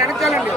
వెళ్ళండి అందరూ.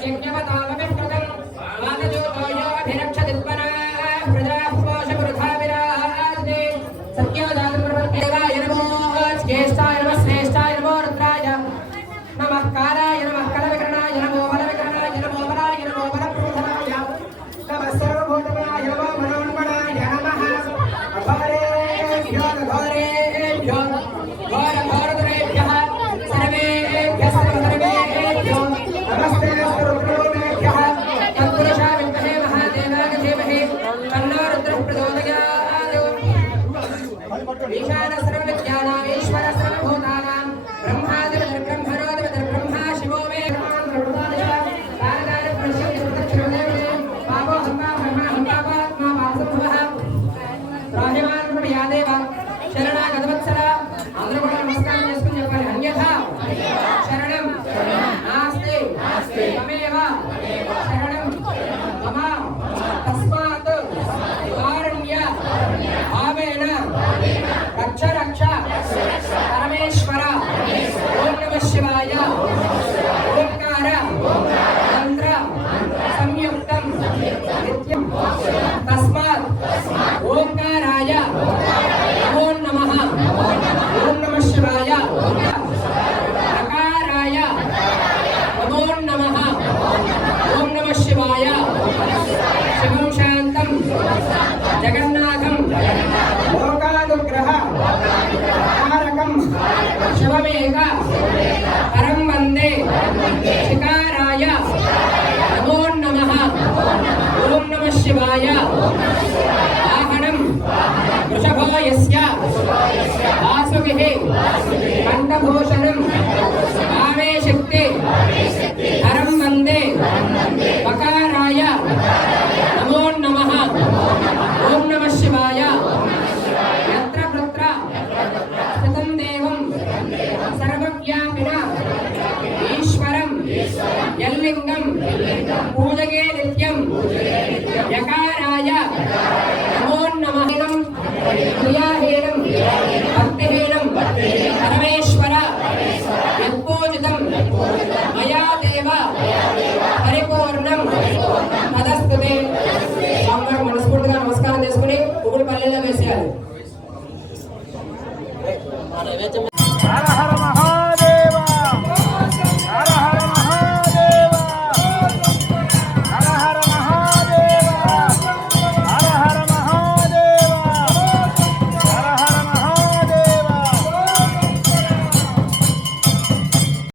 谢谢大家。శివమేక పరం వందే. శికారాయ నమో నమ. ఓం నమ శివాయ. వాహనం. వృషభో యస్య కంఠభూషణం క్రియాహీనం భక్తిహీనం పరమేశ్వర యత్పూజితం మయా దేవ పరిపూర్ణం తదస్తుతే స్వామివారు మనస్ఫూర్తిగా నమస్కారం చేసుకుని ముగ్గురు పల్లెల్లో వేసేయాలి